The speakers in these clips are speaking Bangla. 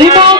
你วั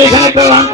এখানে একটা গান